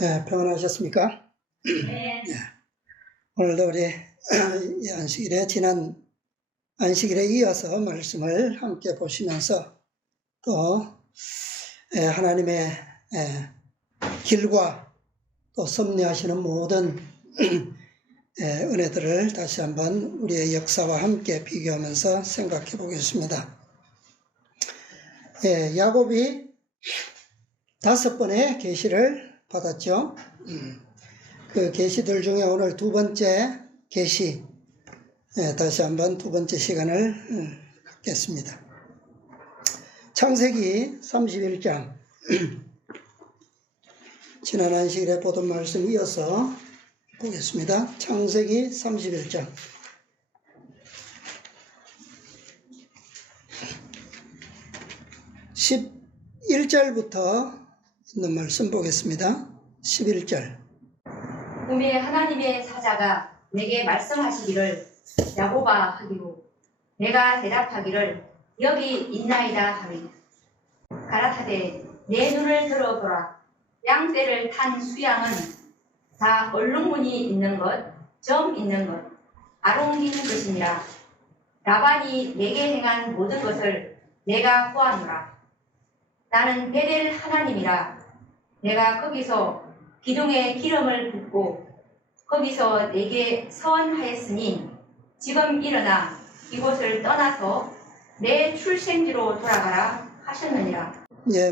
네, 평안하셨습니까? 네. 네. 오늘도 우리 안식일에 지난 안식일에 이어서 말씀을 함께 보시면서 또 하나님의 길과 또 섭리하시는 모든 은혜들을 다시 한번 우리의 역사와 함께 비교하면서 생각해 보겠습니다. 야곱이 5번의 계시를 받았죠. 그 계시들 중에 오늘 두 번째 계시, 다시 한번 두 번째 시간을 갖겠습니다. 창세기 31장, 지난 안식일에 보던 말씀 이어서 보겠습니다. 창세기 31장. 11절부터 있는 말씀 보겠습니다. 11절. 꿈에 하나님의 사자가 내게 말씀하시기를 야곱아 하기로 내가 대답하기를 여기 있나이다 하니 가라사대 내 눈을 들어보라. 양떼를 탄 수양은 다 얼룩무늬 있는 것, 점 있는 것, 아롱긴 것이니라. 라반이 내게 행한 모든 것을 내가 보아노라. 나는 베델 하나님이라. 내가 거기서 기둥에 기름을 붓고 거기서 내게 서원하였으니 지금 일어나 이곳을 떠나서 내 출생지로 돌아가라 하셨느니라.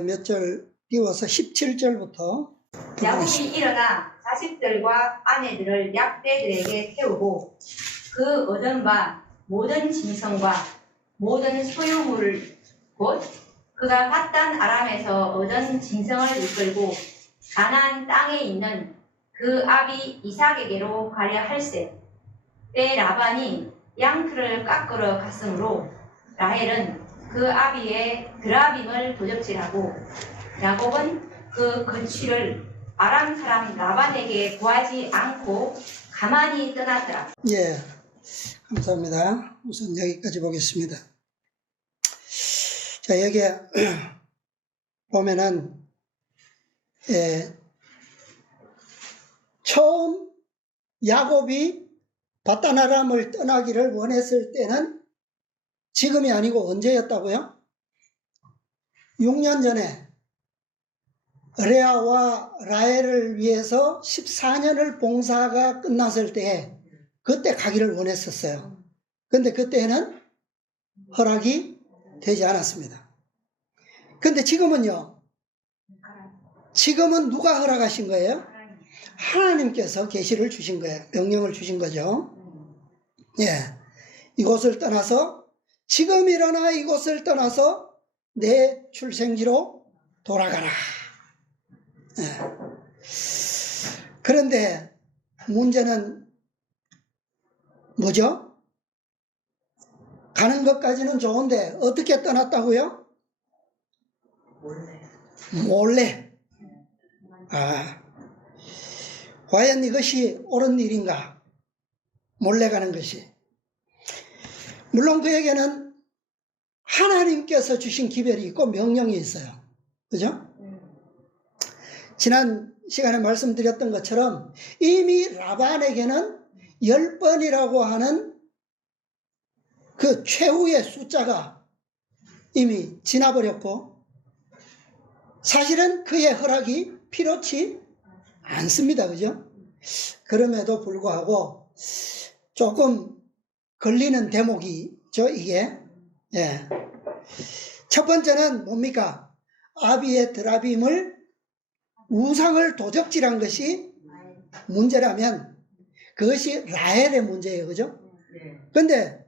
몇 절 띄워서 17절부터 야곱이 일어나 자식들과 아내들을 약대들에게 태우고 그 얻은 바 모든 짐승과 모든 소유물을 곧 그가 밧단 아람에서 얻은 짐승을 이끌고 가나안 땅에 있는 그 아비 이삭에게로 가려 할세. 때 라반이 양털을 깎으러 갔으므로 라헬은 그 아비의 드라빔을 도적질하고 야곱은 그 거취를 아람 사람 라반에게 구하지 않고 가만히 떠났더라. 감사합니다. 우선 여기까지 보겠습니다. 자, 여기에 보면은 처음 야곱이 밧단 아람을 떠나기를 원했을 때는 지금이 아니고 언제였다고요? 6년 전에 레아와 라헬을 위해서 14년을 봉사가 끝났을 때 그때 가기를 원했었어요. 근데 그때는 허락이 되지 않았습니다. 근데 지금은요? 지금은 누가 허락하신 거예요? 하나님께서 계시를 주신 거예요. 명령을 주신 거죠. 이곳을 떠나서 지금 일어나 이곳을 떠나서 내 출생지로 돌아가라. 그런데 문제는 뭐죠? 가는 것까지는 좋은데 어떻게 떠났다고요? 몰래. 과연 이것이 옳은 일인가? 몰래 가는 것이. 물론 그에게는 하나님께서 주신 기별이 있고 명령이 있어요. 그죠? 지난 시간에 말씀드렸던 것처럼 이미 라반에게는 10번이라고 하는 그 최후의 숫자가 이미 지나버렸고 사실은 그의 허락이 필요치 않습니다. 그죠? 그럼에도 불구하고 조금 걸리는 대목이죠, 이게. 첫 번째는 뭡니까? 아비의 드라빔을 우상을 도적질한 것이 문제라면 그것이 라헬의 문제예요. 그죠? 근데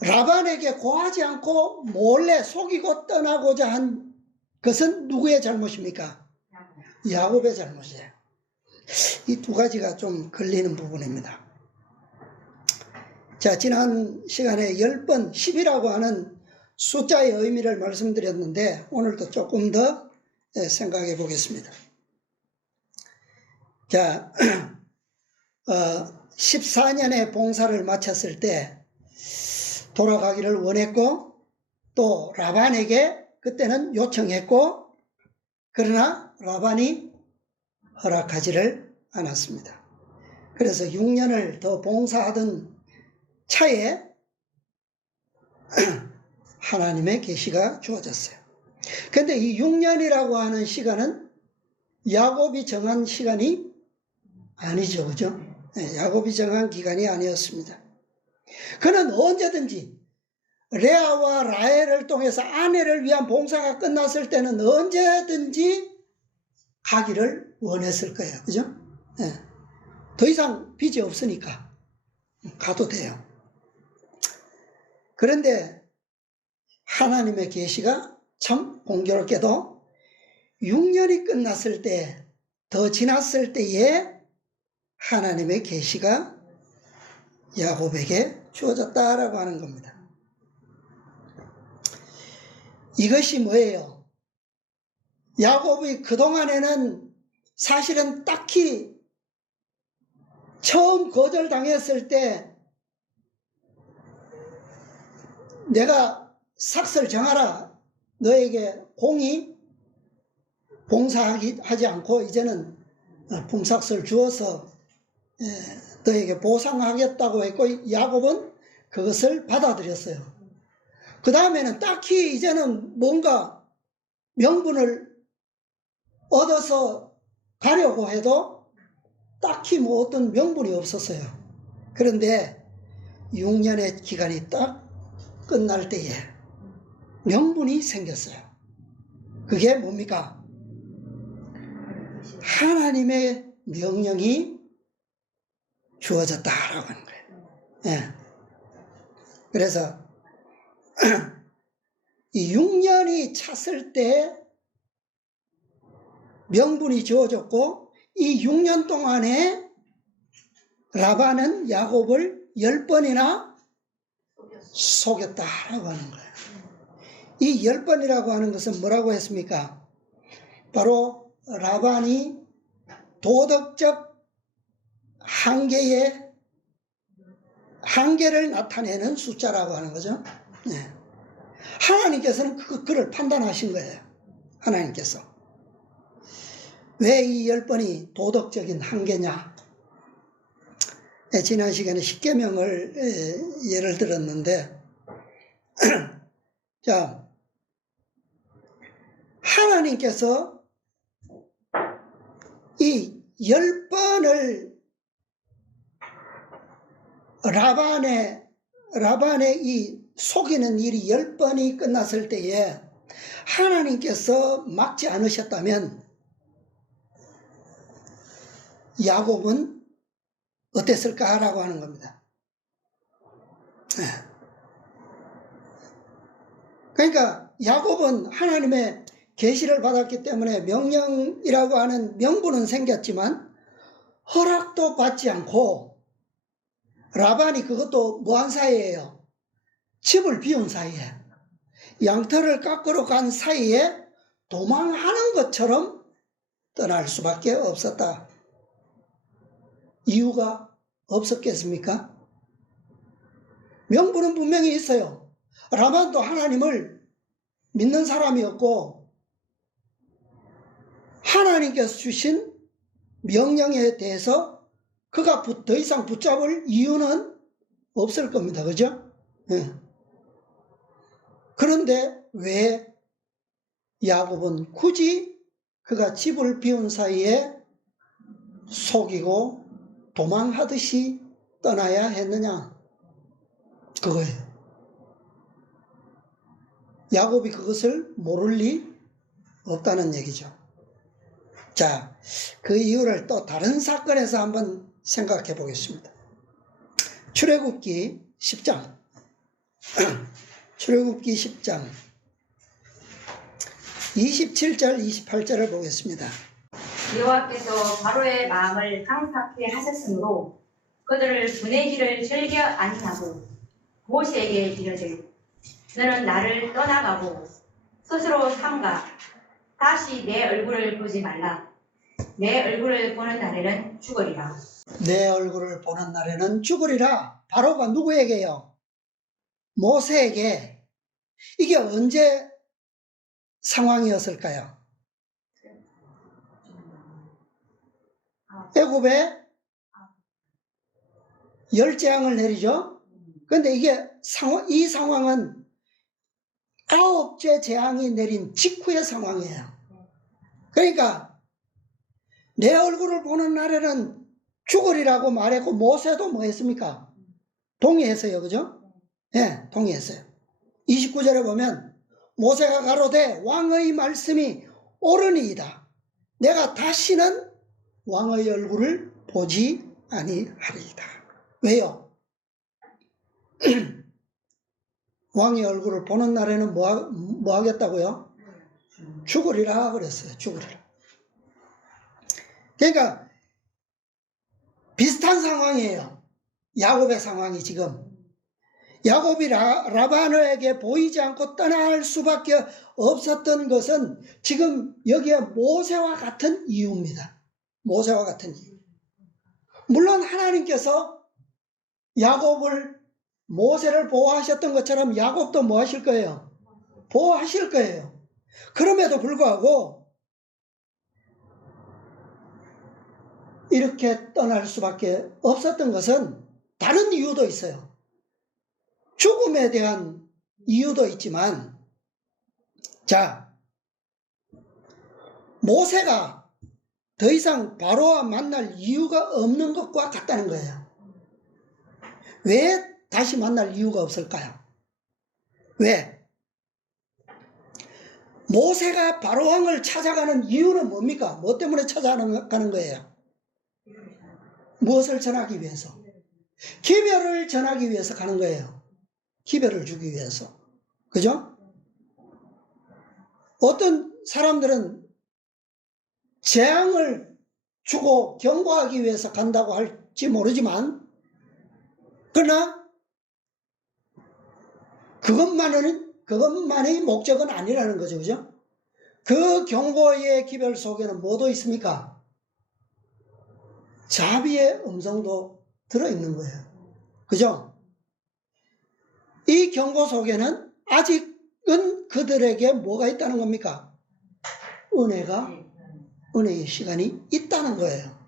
라반에게 고하지 않고 몰래 속이고 떠나고자 한 것은 누구의 잘못입니까? 야곱의 잘못이에요. 이 두 가지가 좀 걸리는 부분입니다. 자, 지난 시간에 10번 10이라고 하는 숫자의 의미를 말씀드렸는데 오늘도 조금 더 생각해 보겠습니다. 자, 14년의 봉사를 마쳤을 때 돌아가기를 원했고 또 라반에게 그때는 요청했고 그러나 라반이 허락하지를 않았습니다. 그래서 6년을 더 봉사하던 차에 하나님의 계시가 주어졌어요. 근데 이 6년이라고 하는 시간은 야곱이 정한 시간이 아니죠. 그죠? 네, 야곱이 정한 기간이 아니었습니다. 그는 언제든지 레아와 라헬을 통해서 아내를 위한 봉사가 끝났을 때는 언제든지 가기를 원했을 거예요. 그죠? 네. 더 이상 빚이 없으니까 가도 돼요. 그런데 하나님의 계시가 참 공교롭게도 6년이 끝났을 때, 더 지났을 때에 하나님의 계시가 야곱에게 주어졌다라고 하는 겁니다. 이것이 뭐예요? 야곱이 그동안에는 사실은 딱히 처음 거절당했을 때 내가 삭설 정하라. 너에게 공이 봉사하지 않고 이제는 품삯을 주어서 너에게 보상하겠다고 했고 야곱은 그것을 받아들였어요. 그 다음에는 딱히 이제는 뭔가 명분을 얻어서 가려고 해도 딱히 뭐 어떤 명분이 없었어요. 그런데 6년의 기간이 딱 끝날 때에 명분이 생겼어요. 그게 뭡니까? 하나님의 명령이 주어졌다라고 하는 거예요. 예. 그래서 이 6년이 찼을 때 명분이 주어졌고 이 6년 동안에 라반은 야곱을 10번이나 속였다라고 하는 거예요. 이 10번이라고 하는 것은 뭐라고 했습니까? 바로 라반이 도덕적 한계를 나타내는 숫자라고 하는 거죠. 네. 하나님께서는 그를 판단하신 거예요. 하나님께서. 왜 이 10번이 도덕적인 한계냐? 네, 지난 시간에 십계명을 예를 들었는데 자, 하나님께서 이 10번을 라반의 이 속이는 일이 10번이 끝났을 때에 하나님께서 막지 않으셨다면 야곱은 어땠을까라고 하는 겁니다. 그러니까 야곱은 하나님의 계시를 받았기 때문에 명령이라고 하는 명분은 생겼지만 허락도 받지 않고 라반이 그것도 뭐한 사이예요? 집을 비운 사이에 양털을 깎으러 간 사이에 도망하는 것처럼 떠날 수밖에 없었다. 이유가 없었겠습니까? 명분은 분명히 있어요. 라반도 하나님을 믿는 사람이었고 하나님께서 주신 명령에 대해서 그가 더 이상 붙잡을 이유는 없을 겁니다. 그죠? 네. 그런데 왜 야곱은 굳이 그가 집을 비운 사이에 속이고 도망하듯이 떠나야 했느냐? 그거예요. 야곱이 그것을 모를 리 없다는 얘기죠. 자, 그 이유를 또 다른 사건에서 한번 생각해 보겠습니다. 출애굽기 10장 출애굽기 10장 27절 28절을 보겠습니다. 여호와께서 바로의 마음을 강팍해 하셨으므로 그들을 보내기를 즐겨 아니하고 모세에게 이르되 너는 나를 떠나가고 스스로 삼가 다시 내 얼굴을 보지 말라. 내 얼굴을 보는 날에는 죽으리라. 내 얼굴을 보는 날에는 죽으리라. 바로가 누구에게요? 모세에게. 이게 언제 상황이었을까요? 애굽에 열 재앙을 내리죠. 그런데 이게 이 상황은 9째 재앙이 내린 직후의 상황이에요. 그러니까 내 얼굴을 보는 날에는 죽으리라고 말했고, 모세도 뭐 했습니까? 동의했어요. 그죠? 예, 동의했어요. 29절에 보면 모세가 가로되 왕의 말씀이 옳으니이다. 내가 다시는 왕의 얼굴을 보지 아니하리이다. 왜요? 왕의 얼굴을 보는 날에는 뭐 하겠다고요? 죽으리라 그랬어요. 죽으리라. 그러니까 비슷한 상황이에요. 야곱의 상황이 지금. 야곱이 라반에게 보이지 않고 떠날 수밖에 없었던 것은 지금 여기에 모세와 같은 이유입니다. 모세와 같은 이유. 물론 하나님께서 모세를 보호하셨던 것처럼 야곱도 뭐 하실 거예요? 보호하실 거예요. 그럼에도 불구하고 이렇게 떠날 수밖에 없었던 것은 다른 이유도 있어요. 죽음에 대한 이유도 있지만, 자, 모세가 더 이상 바로와 만날 이유가 없는 것과 같다는 거예요. 왜 다시 만날 이유가 없을까요? 왜? 모세가 바로왕을 찾아가는 이유는 뭡니까? 뭐 때문에 찾아가는 거예요? 무엇을 전하기 위해서? 기별을 전하기 위해서 가는 거예요. 기별을 주기 위해서. 그죠? 어떤 사람들은 재앙을 주고 경고하기 위해서 간다고 할지 모르지만, 그러나 그것만의 목적은 아니라는 거죠. 그죠? 그 경고의 기별 속에는 뭐도 있습니까? 자비의 음성도 들어있는 거예요. 그죠? 이 경고 속에는 아직은 그들에게 뭐가 있다는 겁니까? 은혜의 시간이 있다는 거예요.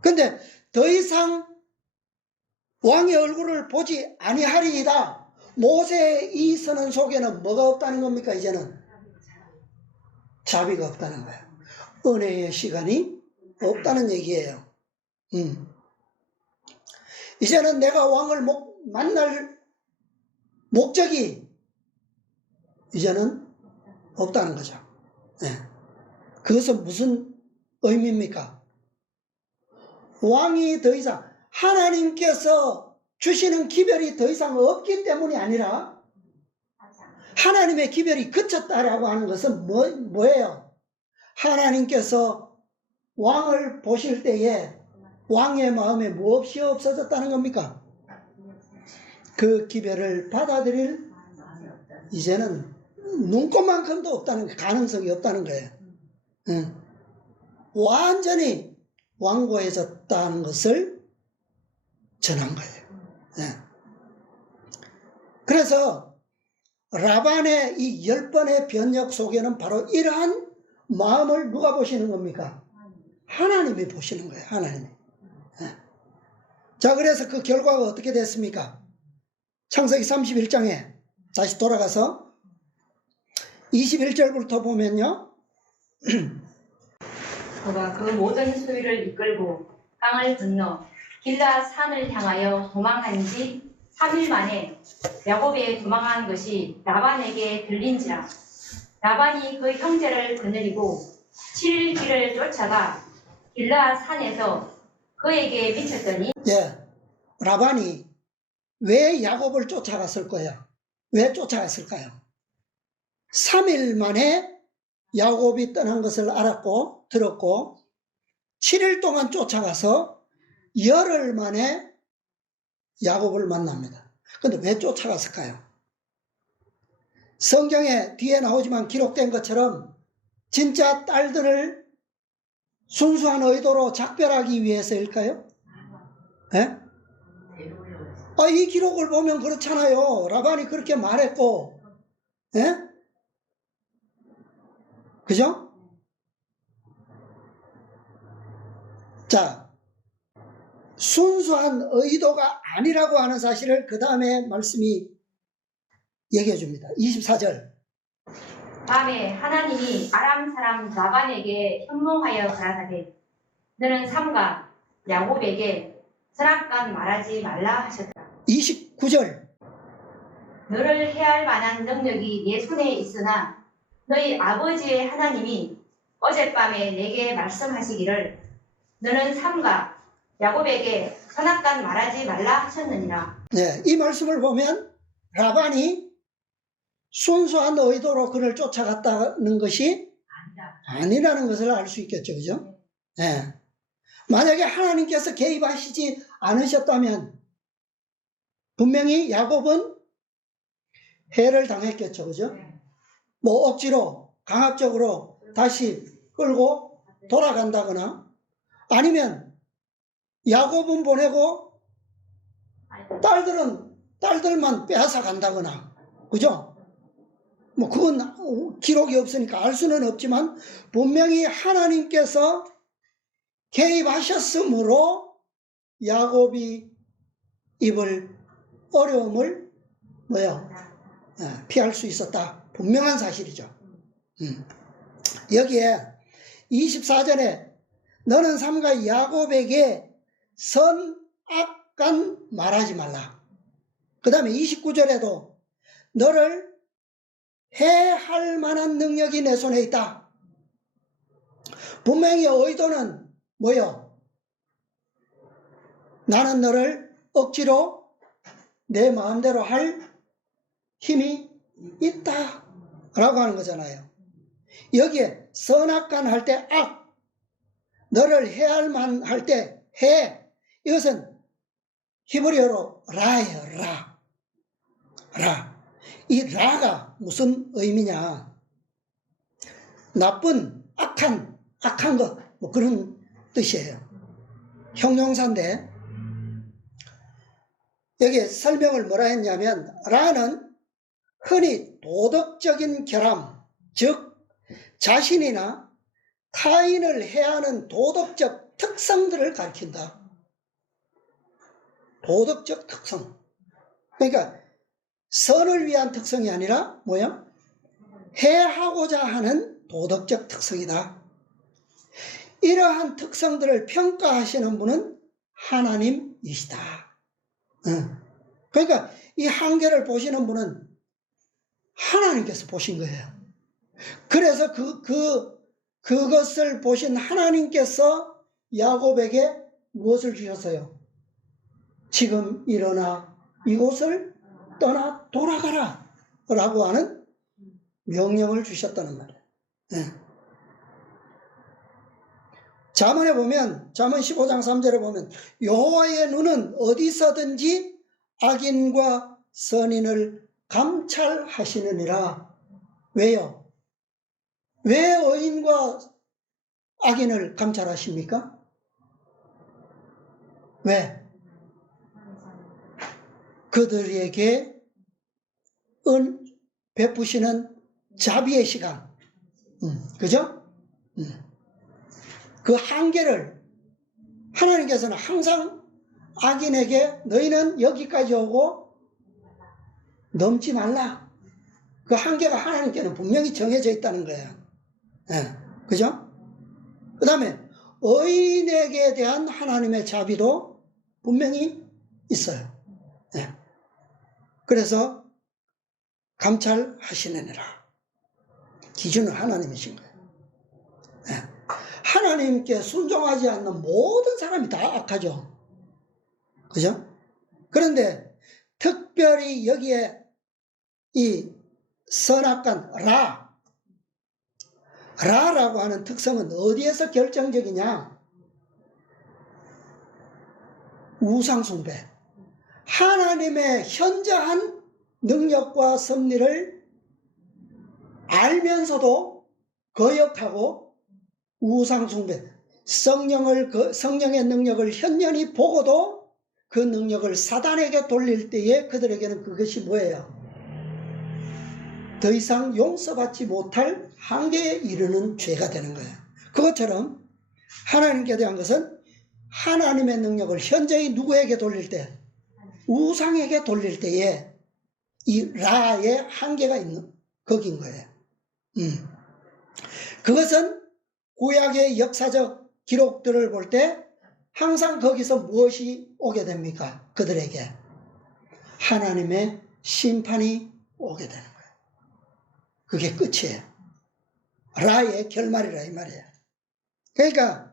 근데 더 이상 왕의 얼굴을 보지 아니하리이다. 모세의 이 선언 속에는 뭐가 없다는 겁니까? 이제는 자비가 없다는 거예요. 은혜의 시간이 없다는 얘기예요. 이제는 내가 왕을 만날 목적이 이제는 없다는 거죠. 네. 그것은 무슨 의미입니까? 왕이 더 이상, 하나님께서 주시는 기별이 더 이상 없기 때문이 아니라 하나님의 기별이 그쳤다라고 하는 것은 뭐예요? 하나님께서 왕을 보실 때에 왕의 마음에 무엇이 없어졌다는 겁니까? 그 기별을 받아들일 이제는 눈꽃만큼도 없다는, 가능성이 없다는 거예요. 완전히 완고해졌다는 것을 전한 거예요. 그래서 라반의 이 10번의 변역 속에는 바로 이러한 마음을 누가 보시는 겁니까? 하나님이 보시는 거예요. 하나님이. 자, 그래서 그 결과가 어떻게 됐습니까? 창세기 31장에 다시 돌아가서 21절부터 보면요. 그가 그 모든 소유를 이끌고 강을 건너 길르앗 산을 향하여 도망한 지 3일 만에 야곱이 도망한 것이 라반에게 들린지라. 라반이 그 형제를 거느리고 7일 길을 쫓아가 길르앗 산에서 그에게 미쳤더니, 라반이 왜 야곱을 쫓아갔을 거예요? 왜 쫓아갔을까요? 3일 만에 야곱이 떠난 것을 알았고 들었고 7일 동안 쫓아가서 열흘 만에 야곱을 만납니다. 그런데 왜 쫓아갔을까요? 성경에 뒤에 나오지만 기록된 것처럼 진짜 딸들을 순수한 의도로 작별하기 위해서일까요? 이 기록을 보면 그렇잖아요. 라반이 그렇게 말했고, 그죠? 자, 순수한 의도가 아니라고 하는 사실을 그 다음에 말씀이 얘기해 줍니다. 24절. 밤에 하나님이 아람 사람 라반에게 현몽하여 가라사대 너는 삼가 야곱에게 선악간 말하지 말라 하셨다. 29절. 너를 해할 만한 능력이 내 손에 있으나 너희 아버지의 하나님이 어젯밤에 내게 말씀하시기를 너는 삼가 야곱에게 선악간 말하지 말라 하셨느니라. 네, 이 말씀을 보면 라반이 순수한 의도로 그를 쫓아갔다는 것이 아니라는 것을 알 수 있겠죠. 그죠? 네. 만약에 하나님께서 개입하시지 않으셨다면 분명히 야곱은 해를 당했겠죠. 그죠? 뭐 억지로 강압적으로 다시 끌고 돌아간다거나 아니면 야곱은 보내고 딸들만 빼앗아 간다거나, 그죠? 뭐 그건 기록이 없으니까 알 수는 없지만 분명히 하나님께서 개입하셨으므로 야곱이 입을 어려움을 피할 수 있었다. 분명한 사실이죠. 여기에 24절에 너는 삼가 야곱에게 선악간 말하지 말라. 그 다음에 29절에도 너를 해할 만한 능력이 내 손에 있다. 분명히 의도는 뭐요? 나는 너를 억지로 내 마음대로 할 힘이 있다 라고 하는 거잖아요. 여기에 선악간 할 때 악, 너를 해할 만 할 때 해, 이것은 히브리어로 라예요. 라. 이 라가 무슨 의미냐? 나쁜, 악한 것, 뭐 그런 뜻이에요. 형용사인데 여기 설명을 뭐라 했냐면 라는 흔히 도덕적인 결함, 즉 자신이나 타인을 해하는 도덕적 특성들을 가리킨다. 도덕적 특성. 그러니까 선을 위한 특성이 아니라 뭐야? 해하고자 하는 도덕적 특성이다. 이러한 특성들을 평가하시는 분은 하나님이시다. 그러니까 이 한계를 보시는 분은 하나님께서 보신 거예요. 그래서 그것을 보신 하나님께서 야곱에게 무엇을 주셨어요? 지금 일어나 이곳을 떠나 돌아가라 라고 하는 명령을 주셨다는 말이에요. 잠언에 보면, 잠언 15장 3절에 보면 여호와의 눈은 어디서든지 악인과 선인을 감찰하시느니라. 왜요? 왜 의인과 악인을 감찰하십니까? 왜? 그들에게 베푸시는 자비의 시간, 그죠? 그 한계를 하나님께서는 항상 악인에게 너희는 여기까지 오고 넘지 말라. 그 한계가 하나님께는 분명히 정해져 있다는 거예요. 그죠? 그 다음에 의인에게 대한 하나님의 자비도 분명히 있어요. 그래서 감찰하시느니라. 기준은 하나님이신 거예요. 하나님께 순종하지 않는 모든 사람이 다 악하죠. 그죠? 그런데 특별히 여기에 이 선악간 라라고 하는 특성은 어디에서 결정적이냐? 우상숭배. 하나님의 현저한 능력과 섭리를 알면서도 거역하고 우상숭배, 성령의 능력을 현연히 보고도 그 능력을 사단에게 돌릴 때에 그들에게는 그것이 뭐예요? 더 이상 용서받지 못할 한계에 이르는 죄가 되는 거예요. 그것처럼 하나님께 대한 것은 하나님의 능력을 현재의 누구에게 돌릴 때? 우상에게 돌릴 때에 이 라의 한계가 있는 거긴 거예요. 그것은 구약의 역사적 기록들을 볼 때 항상 거기서 무엇이 오게 됩니까? 그들에게 하나님의 심판이 오게 되는 거예요. 그게 끝이에요. 라의 결말이라 이 말이에요. 그러니까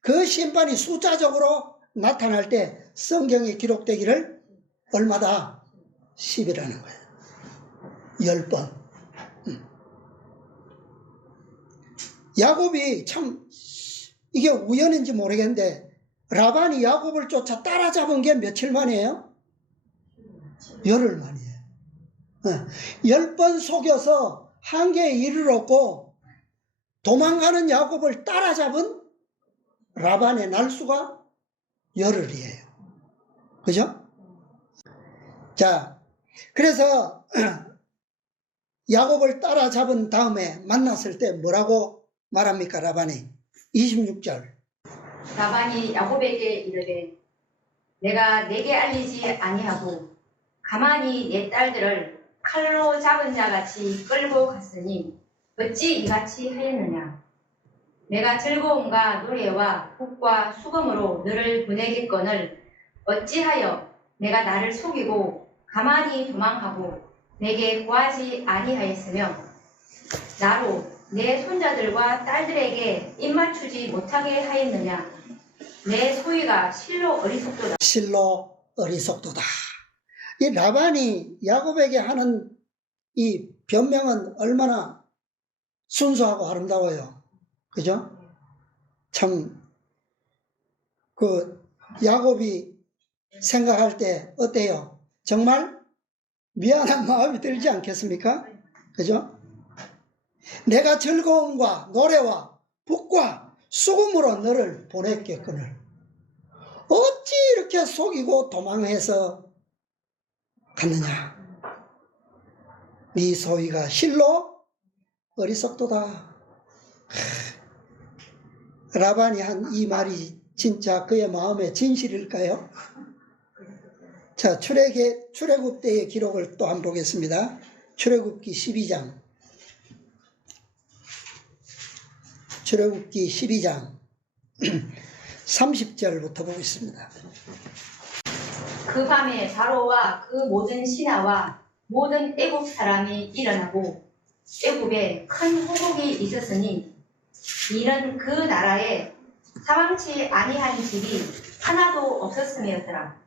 그 심판이 숫자적으로 나타날 때 성경에 기록되기를 얼마다? 10이라는 거예요. 10번. 야곱이 참 이게 우연인지 모르겠는데 라반이 야곱을 쫓아 따라잡은 게 며칠 만이에요? 열흘 만이에요. 10번 속여서 한계에 이르렀고 도망가는 야곱을 따라잡은 라반의 날수가 열흘이에요. 그죠? 자, 그래서 야곱을 따라잡은 다음에 만났을 때 뭐라고 말합니까? 라반이 26절. 라반이 야곱에게 이르되 내가 내게 알리지 아니하고 가만히 내 딸들을 칼로 잡은 자같이 끌고 갔으니 어찌 이같이 하였느냐. 내가 즐거움과 노래와 북과 수금으로 너를 보내겠거늘 어찌하여 내가 나를 속이고 가만히 도망하고 내게 구하지 아니하였으며 나로 내 손자들과 딸들에게 입맞추지 못하게 하였느냐. 내 소위가 실로 어리석도다. 실로 어리석도다. 이 라반이 야곱에게 하는 이 변명은 얼마나 순수하고 아름다워요. 그죠? 참, 야곱이 생각할 때 어때요? 정말 미안한 마음이 들지 않겠습니까? 그죠? 내가 즐거움과 노래와 북과 수금으로 너를 보냈겠거늘 어찌 이렇게 속이고 도망해서 갔느냐. 네 소위가 실로 어리석도다. 라반이 한 이 말이 진짜 그의 마음의 진실일까요? 자, 출애굽 때의 기록을 또 한번 보겠습니다. 출애굽기 12장. 출애굽기 12장 30절부터 보겠습니다. 그 밤에 바로와 그 모든 신하와 모든 애국 사람이 일어나고 애국에 큰 호국이 있었으니 이는 그 나라에 사망치 아니한 집이 하나도 없었음이었더라.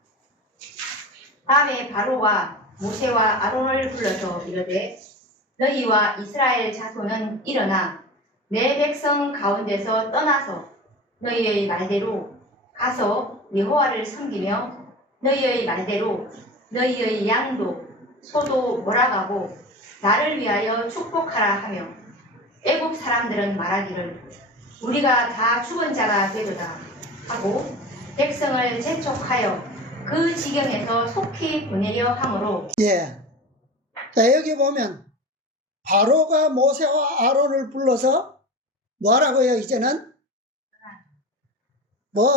밤에 바로와 모세와 아론을 불러서 이르되 너희와 이스라엘 자손은 일어나 내 백성 가운데서 떠나서 너희의 말대로 가서 여호와를 섬기며 너희의 말대로 너희의 양도 소도 몰아가고 나를 위하여 축복하라 하며 애국 사람들은 말하기를 우리가 다 죽은 자가 되도다 하고 백성을 재촉하여 그 지경에서 속히 보내려 하므로. 예. 자, 여기 보면 바로가 모세와 아론을 불러서 뭐 하라고요? 이제는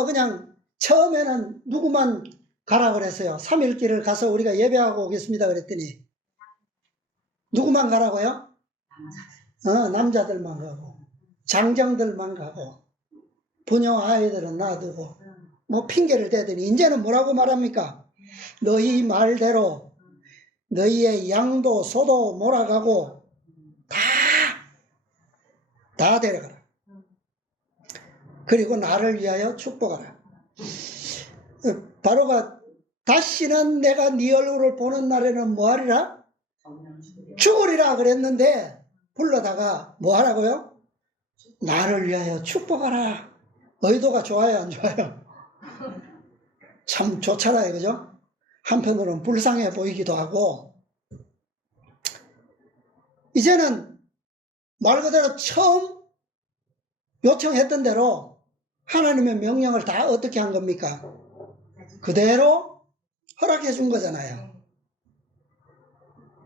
그냥 처음에는 누구만 가라 그랬어요. 3일길을 가서 우리가 예배하고 오겠습니다 그랬더니 누구만 가라고요? 남자들만 가고 장정들만 가고 부녀 아이들은 놔두고 뭐 핑계를 대더니 이제는 뭐라고 말합니까? 너희 말대로 너희의 양도 소도 몰아가고 다 데려가라. 그리고 나를 위하여 축복하라. 바로가 다시는 내가 네 얼굴을 보는 날에는 뭐하리라? 죽으리라 그랬는데 불러다가 뭐하라고요? 나를 위하여 축복하라. 의도가 좋아요 안 좋아요? 참 좋잖아요. 그죠? 한편으로는 불쌍해 보이기도 하고 이제는 말 그대로 처음 요청했던 대로 하나님의 명령을 다 어떻게 한 겁니까? 그대로 허락해 준 거잖아요.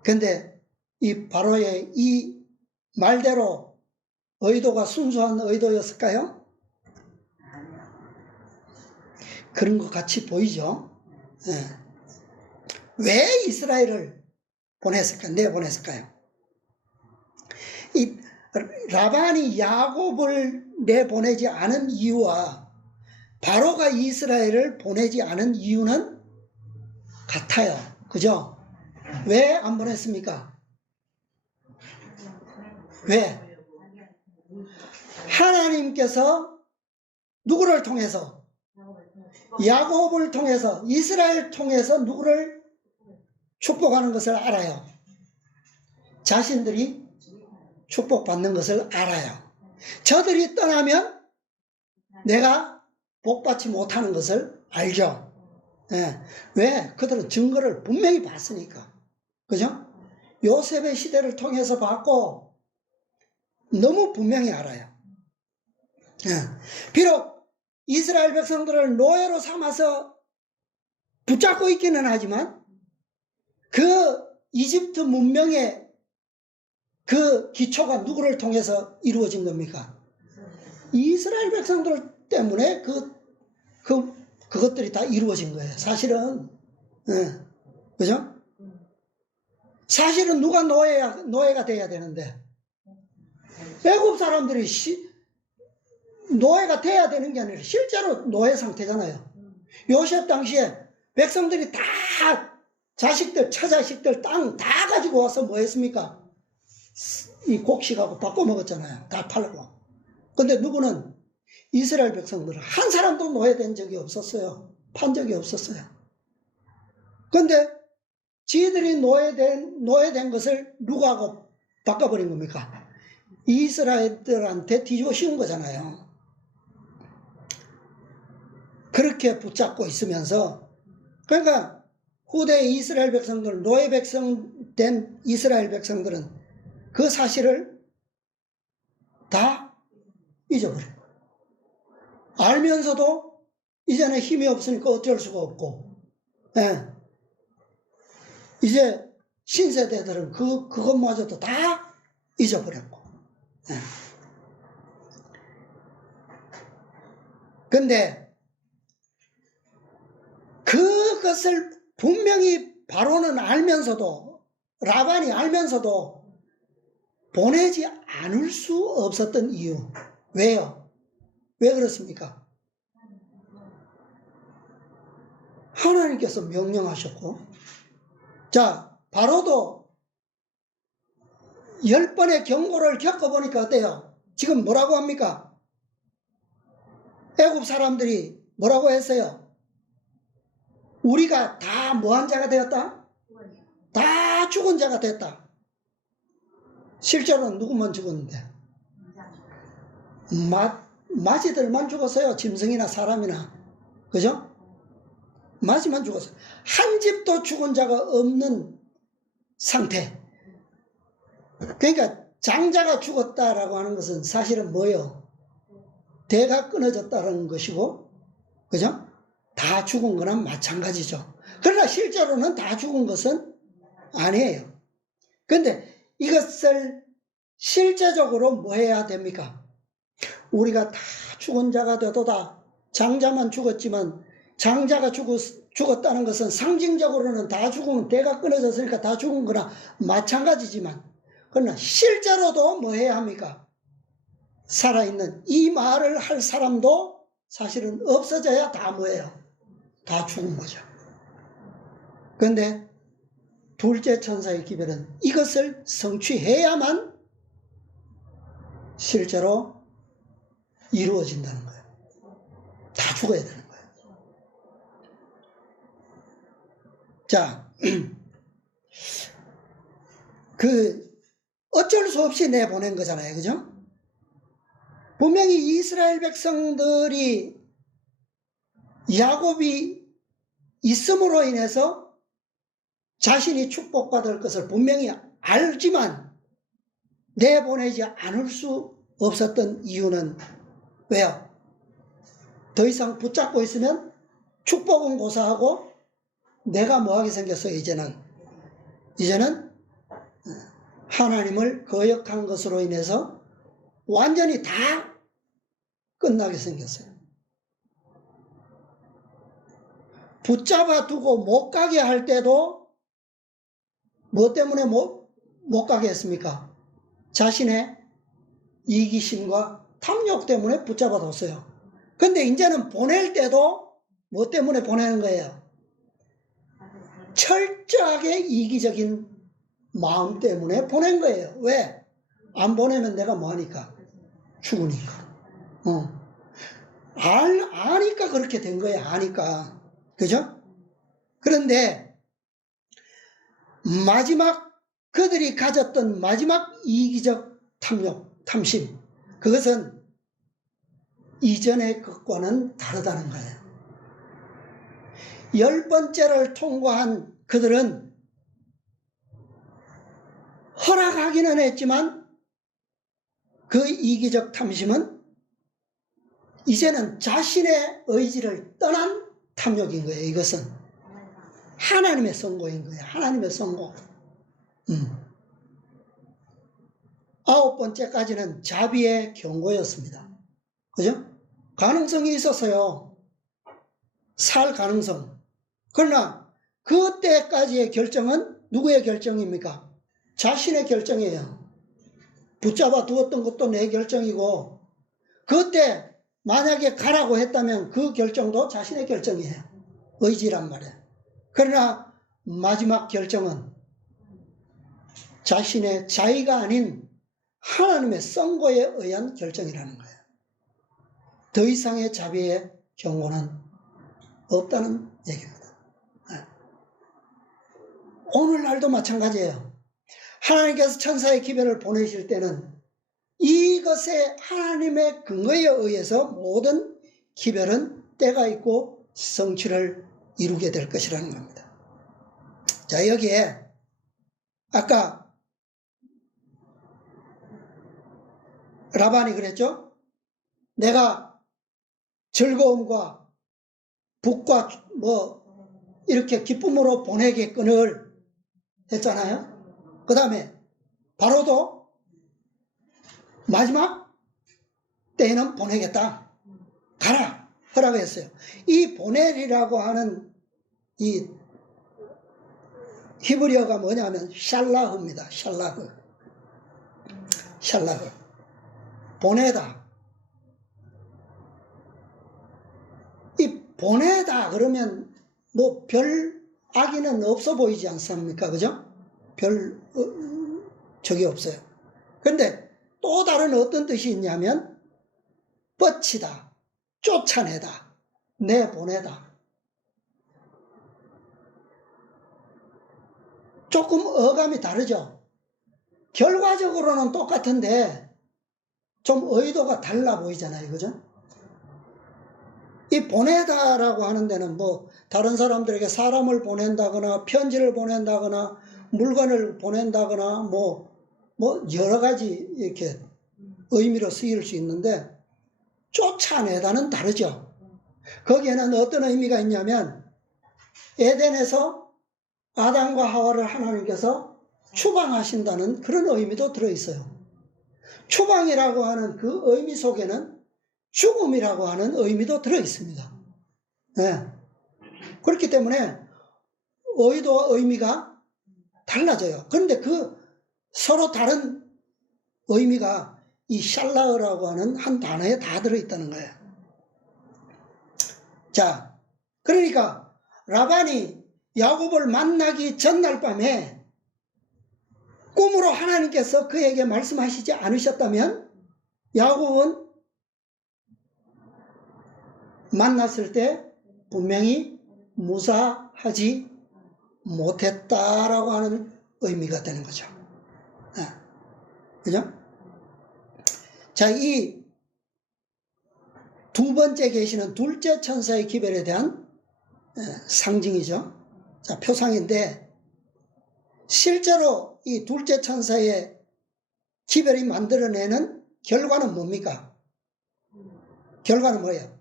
근데 이 바로의 이 말대로 의도가 순수한 의도였을까요? 그런 것 같이 보이죠. 예. 왜 이스라엘을 내보냈을까요? 이 라반이 야곱을 내보내지 않은 이유와 바로가 이스라엘을 보내지 않은 이유는 같아요. 그죠? 왜 안 보냈습니까? 왜? 하나님께서 누구를 통해서? 야곱을 통해서, 이스라엘 통해서 누구를 축복하는 것을 알아요. 자신들이 축복받는 것을 알아요. 저들이 떠나면 내가 복받지 못하는 것을 알죠. 예. 왜? 그들은 증거를 분명히 봤으니까. 그죠? 요셉의 시대를 통해서 봤고 너무 분명히 알아요. 예. 비록 이스라엘 백성들을 노예로 삼아서 붙잡고 있기는 하지만 그 이집트 문명의 그 기초가 누구를 통해서 이루어진 겁니까? 이스라엘 백성들 때문에 그것들이 다 이루어진 거예요. 사실은. 예. 그죠? 사실은 누가 노예가 돼야 되는데 애굽 사람들이 노예가 돼야 되는 게 아니라 실제로 노예 상태잖아요. 요셉 당시에 백성들이 다 자식들, 처자식들 땅 다 가지고 와서 뭐 했습니까? 이 곡식하고 바꿔 먹었잖아요. 다 팔고. 근데 누구는 이스라엘 백성들은 한 사람도 노예된 적이 없었어요. 판 적이 없었어요. 근데 지들이 노예된 것을 누구하고 바꿔버린 겁니까? 이스라엘들한테 뒤집어 씌운 거잖아요. 그렇게 붙잡고 있으면서, 그러니까 후대 이스라엘 백성들, 노예 백성 된 이스라엘 백성들은 그 사실을 다 잊어버려요. 알면서도 이제는 힘이 없으니까 어쩔 수가 없고, 예. 이제 신세대들은 그것마저도 다 잊어버렸고. 예. 근데 그것을 분명히 바로는 알면서도, 라반이 알면서도 보내지 않을 수 없었던 이유. 왜요? 왜 그렇습니까? 하나님께서 명령하셨고, 자, 바로도 10번의 경고를 겪어보니까 어때요? 지금 뭐라고 합니까? 애굽 사람들이 뭐라고 했어요? 우리가 다 뭐한 자가 되었다? 다 죽은 자가 됐다. 실제로는 누구만 죽었는데? 마지들만 죽었어요. 짐승이나 사람이나. 그죠? 마지만 죽었어요. 한 집도 죽은 자가 없는 상태. 그러니까 장자가 죽었다라고 하는 것은 사실은 뭐예요? 대가 끊어졌다는 것이고, 그죠? 다 죽은 거나 마찬가지죠. 그러나 실제로는 다 죽은 것은 아니에요. 근데 이것을 실제적으로 뭐 해야 됩니까? 우리가 다 죽은 자가 되도다. 장자만 죽었지만 장자가 죽었다는 것은 상징적으로는 다 죽은, 대가 끊어졌으니까 다 죽은 거나 마찬가지지만, 그러나 실제로도 뭐 해야 합니까? 살아있는 이 말을 할 사람도 사실은 없어져야 다 뭐예요? 다 죽은 거죠. 그런데 둘째 천사의 기별은 이것을 성취해야만 실제로 이루어진다는 거예요. 다 죽어야 되는 거예요. 자, 어쩔 수 없이 내보낸 거잖아요. 그죠? 분명히 이스라엘 백성들이 야곱이 있음으로 인해서 자신이 축복받을 것을 분명히 알지만 내보내지 않을 수 없었던 이유는 왜요? 더 이상 붙잡고 있으면 축복은 고사하고 내가 뭐하게 생겼어요. 이제는 하나님을 거역한 것으로 인해서 완전히 다 끝나게 생겼어요. 붙잡아 두고 못 가게 할 때도 뭐 때문에 못 가게 했습니까? 자신의 이기심과 탐욕 때문에 붙잡아 뒀어요. 근데 이제는 보낼 때도 뭐 때문에 보내는 거예요? 철저하게 이기적인 마음 때문에 보낸 거예요. 왜? 안 보내면 내가 뭐하니까? 죽으니까. 아니까 그렇게 된 거예요. 아니까. 그죠? 그런데 마지막 그들이 가졌던 마지막 이기적 탐욕, 탐심, 그것은 이전의 것과는 다르다는 거예요. 10번째를 통과한 그들은 허락하기는 했지만 그 이기적 탐심은 이제는 자신의 의지를 떠난 탐욕인 거예요. 이것은 하나님의 선고인 거예요. 하나님의 선고. 9번째까지는 자비의 경고였습니다. 그죠? 가능성이 있었어요. 살 가능성. 그러나 그때까지의 결정은 누구의 결정입니까? 자신의 결정이에요. 붙잡아 두었던 것도 내 결정이고, 그때 만약에 가라고 했다면 그 결정도 자신의 결정이에요. 의지란 말이에요. 그러나 마지막 결정은 자신의 자의가 아닌 하나님의 선고에 의한 결정이라는 거예요. 더 이상의 자비의 경고는 없다는 얘기입니다. 오늘날도 마찬가지예요. 하나님께서 천사의 기별을 보내실 때는 이것에 하나님의 근거에 의해서 모든 기별은 때가 있고 성취를 이루게 될 것이라는 겁니다. 자, 여기에 아까 라반이 그랬죠? 내가 즐거움과 북과 이렇게 기쁨으로 보내겠거늘 했잖아요. 그 다음에 바로도 마지막 때에는 보내겠다. 가라. 하라고 했어요. 이 보내리라고 하는 이 히브리어가 뭐냐면 샬라흐입니다. 샬라흐. 보내다. 이 보내다 그러면 뭐 별 악의는 없어 보이지 않습니까? 그죠? 별 적이 없어요. 그런데 또 다른 어떤 뜻이 있냐면 뻗치다, 쫓아내다, 내보내다. 조금 어감이 다르죠. 결과적으로는 똑같은데 좀 의도가 달라 보이잖아요. 그죠? 이 보내다라고 하는 데는 뭐 다른 사람들에게 사람을 보낸다거나 편지를 보낸다거나 물건을 보낸다거나 뭐 여러 가지 이렇게 의미로 쓰일 수 있는데 쫓아내다는 다르죠. 거기에는 어떤 의미가 있냐면 에덴에서 아담과 하와를 하나님께서 추방하신다는 그런 의미도 들어있어요. 추방이라고 하는 그 의미 속에는 죽음이라고 하는 의미도 들어있습니다. 네. 그렇기 때문에 의도와 의미가 달라져요. 그런데 그 서로 다른 의미가 이 샬라흐라고 하는 한 단어에 다 들어있다는 거예요. 자, 그러니까 라반이 야곱을 만나기 전날 밤에 꿈으로 하나님께서 그에게 말씀하시지 않으셨다면 야곱은 만났을 때 분명히 무사하지 못했다라고 하는 의미가 되는 거죠. 그죠? 자, 이 두 번째 계시는 둘째 천사의 기별에 대한 상징이죠. 자, 표상인데 실제로 이 둘째 천사의 기별이 만들어내는 결과는 뭡니까? 결과는 뭐예요?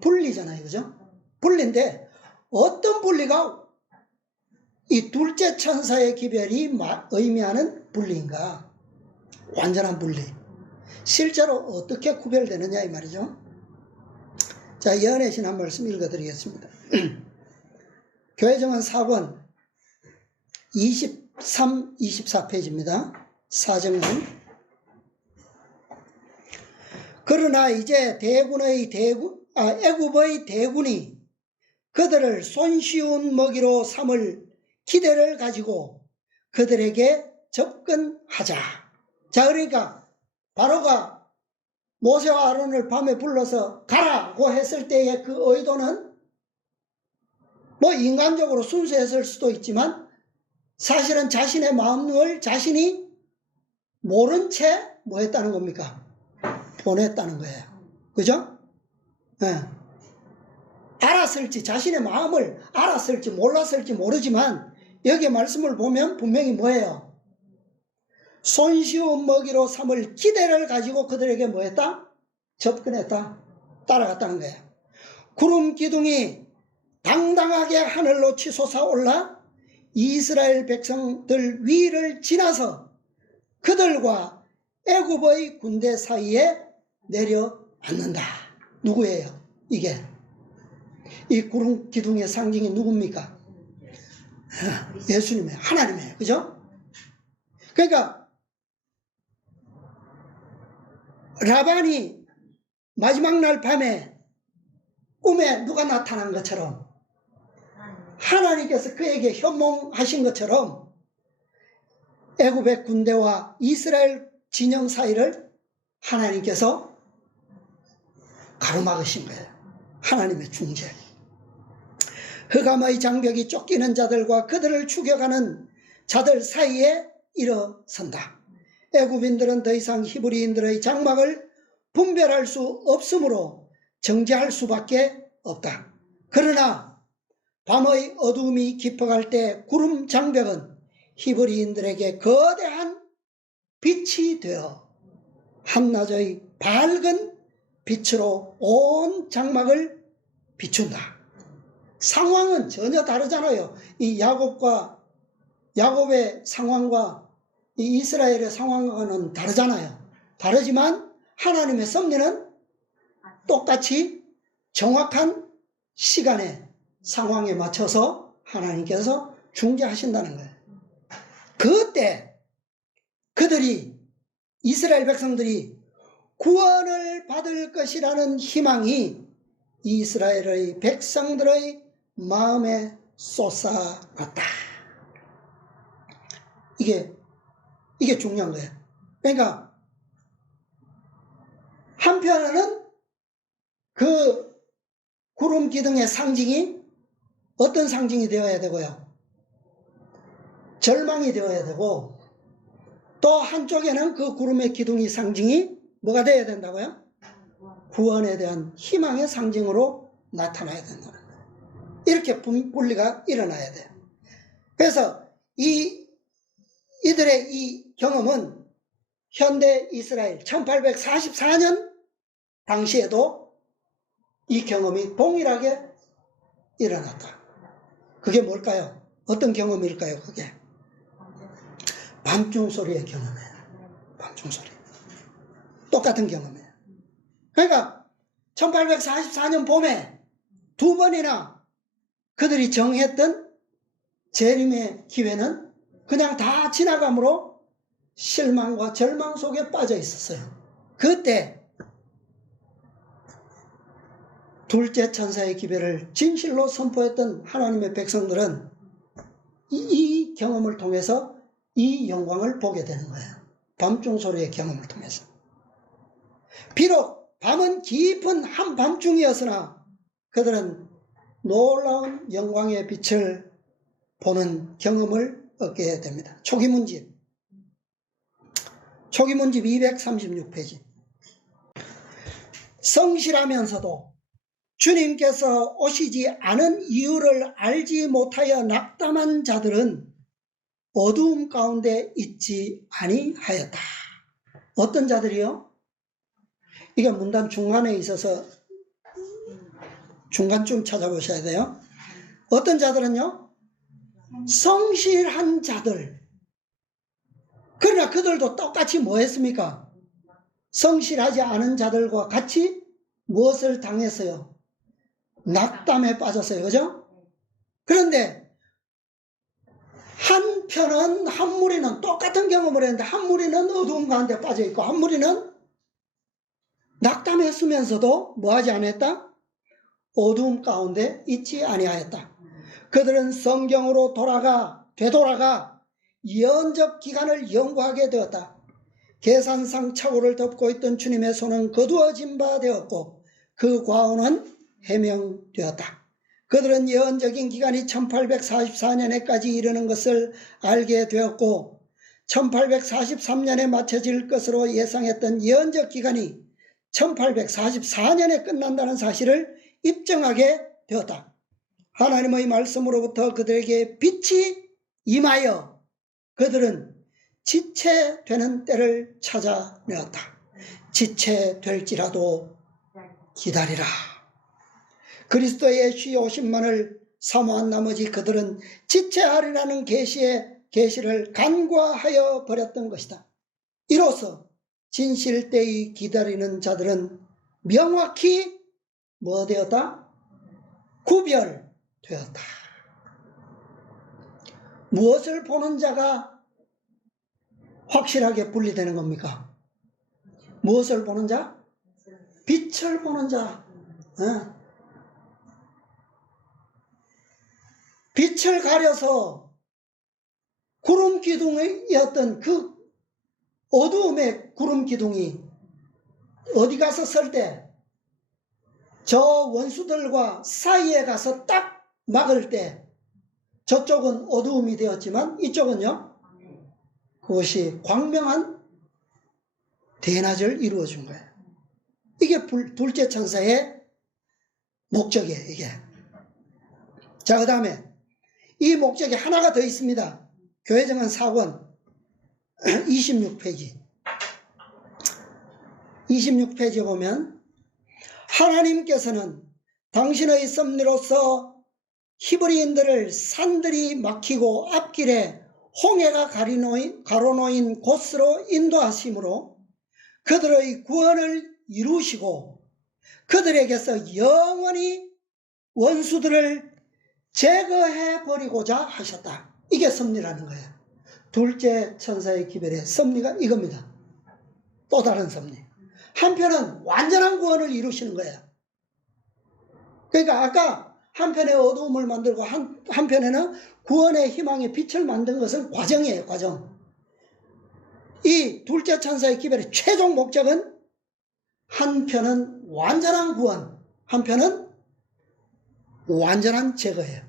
분리잖아요. 그죠? 분리인데 어떤 분리가 이 둘째 천사의 기별이 의미하는 분리인가? 완전한 분리. 실제로 어떻게 구별되느냐 이 말이죠. 자, 예언의 신 한 말씀 읽어드리겠습니다. 교회정원 4권 23, 24페이지입니다. 사정문. 그러나 이제 애굽의 대군이 그들을 손쉬운 먹이로 삼을 기대를 가지고 그들에게 접근하자. 자, 그러니까 바로가 모세와 아론을 밤에 불러서 가라고 했을 때의 그 의도는 뭐 인간적으로 순수했을 수도 있지만 사실은 자신의 마음을 자신이 모른 채 뭐 했다는 겁니까? 보냈다는 거예요. 그죠? 네. 알았을지, 자신의 마음을 알았을지 몰랐을지 모르지만 여기 말씀을 보면 분명히 뭐예요? 손쉬운 먹이로 삼을 기대를 가지고 그들에게 뭐 했다? 접근했다. 따라갔다는 거예요. 구름 기둥이 당당하게 하늘로 치솟아 올라 이스라엘 백성들 위를 지나서 그들과 애굽의 군대 사이에 내려앉는다. 누구예요? 이게 이 구름 기둥의 상징이 누굽니까? 예수님이에요. 하나님이에요. 그죠? 그러니까 라반이 마지막 날 밤에 꿈에 누가 나타난 것처럼 하나님께서 그에게 현몽하신 것처럼 애굽의 군대와 이스라엘 진영 사이를 하나님께서 가로막으신 거예요. 하나님의 중재. 흑암의 장벽이 쫓기는 자들과 그들을 죽여가는 자들 사이에 일어선다. 애굽인들은 더 이상 히브리인들의 장막을 분별할 수 없으므로 정죄할 수밖에 없다. 그러나 밤의 어두움이 깊어갈 때 구름 장벽은 히브리인들에게 거대한 빛이 되어 한낮의 밝은 빛으로 온 장막을 비춘다. 상황은 전혀 다르잖아요. 이 야곱의 상황과 이 이스라엘의 상황과는 다르잖아요. 다르지만 하나님의 섭리는 똑같이 정확한 시간에 상황에 맞춰서 하나님께서 중재하신다는 거예요. 그때 그들이 이스라엘 백성들이 구원을 받을 것이라는 희망이 이스라엘의 백성들의 마음에 솟아났다. 이게 중요한 거예요. 그러니까 한편에는 그 구름 기둥의 상징이 어떤 상징이 되어야 되고요? 절망이 되어야 되고, 또 한쪽에는 그 구름의 기둥이 상징이 뭐가 되어야 된다고요? 구원에 대한 희망의 상징으로 나타나야 된다는 거예요. 이렇게 분리가 일어나야 돼요. 그래서 이들의 이 경험은 현대 이스라엘 1844년 당시에도 이 경험이 동일하게 일어났다. 그게 뭘까요? 어떤 경험일까요? 그게 밤중 소리의 경험이에요. 밤중 소리. 똑같은 경험이에요. 그러니까 1844년 봄에 두 번이나 그들이 정했던 재림의 기회는 그냥 다 지나감으로 실망과 절망 속에 빠져 있었어요. 그때 둘째 천사의 기별을 진실로 선포했던 하나님의 백성들은 이 경험을 통해서 이 영광을 보게 되는 거예요. 밤중 소리의 경험을 통해서. 비록 밤은 깊은 한밤중이었으나 그들은 놀라운 영광의 빛을 보는 경험을 얻게 됩니다. 초기문집 236페이지. 성실하면서도 주님께서 오시지 않은 이유를 알지 못하여 낙담한 자들은 어두움 가운데 있지 아니하였다. 어떤 자들이요? 이게 문단 중간에 있어서 중간쯤 찾아보셔야 돼요. 어떤 자들은요? 성실한 자들. 그러나 그들도 똑같이 뭐 했습니까? 성실하지 않은 자들과 같이 무엇을 당했어요? 낙담에 빠졌어요. 그죠? 그런데 한 편은, 한 무리는 똑같은 경험을 했는데 한 무리는 어두운 가운데 빠져 있고 한 무리는 낙담했으면서도 뭐하지 않았다? 어두움 가운데 있지 아니하였다. 그들은 성경으로 되돌아가 예언적 기간을 연구하게 되었다. 계산상 착오를 덮고 있던 주님의 손은 거두어진 바 되었고 그 과오는 해명되었다. 그들은 예언적인 기간이 1844년에까지 이르는 것을 알게 되었고 1843년에 맞춰질 것으로 예상했던 예언적 기간이 1844년에 끝난다는 사실을 입증하게 되었다. 하나님의 말씀으로부터 그들에게 빛이 임하여 그들은 지체되는 때를 찾아내었다. 지체될지라도 기다리라. 그리스도의 쉬 오심만을 사모한 나머지 그들은 지체하리라는 계시를 간과하여 버렸던 것이다. 이로써 진실때의 기다리는 자들은 명확히 뭐 되었다? 구별되었다. 무엇을 보는 자가 확실하게 분리되는 겁니까? 무엇을 보는 자? 빛을 보는 자. 빛을 가려서 구름 기둥이었던 그 어두움의 구름 기둥이 어디 가서 설 때 저 원수들과 사이에 가서 딱 막을 때 저쪽은 어두움이 되었지만 이쪽은요 그것이 광명한 대낮을 이루어준 거예요. 이게 둘째 천사의 목적이에요. 이게. 자, 그 다음에 이 목적이 하나가 더 있습니다. 교회정은 4권 26페이지 26페이지에 보면 하나님께서는 당신의 섭리로서 히브리인들을 산들이 막히고 앞길에 홍해가 가로놓인 곳으로 인도하심으로 그들의 구원을 이루시고 그들에게서 영원히 원수들을 제거해버리고자 하셨다. 이게 섭리라는 거예요. 둘째 천사의 기별의 섭리가 이겁니다. 또 다른 섭리. 한편은 완전한 구원을 이루시는 거예요. 그러니까 아까 한편에 어두움을 만들고 한편에는 구원의 희망의 빛을 만든 것은 과정이에요. 과정. 이 둘째 천사의 기별의 최종 목적은 한편은 완전한 구원, 한편은 완전한 제거예요.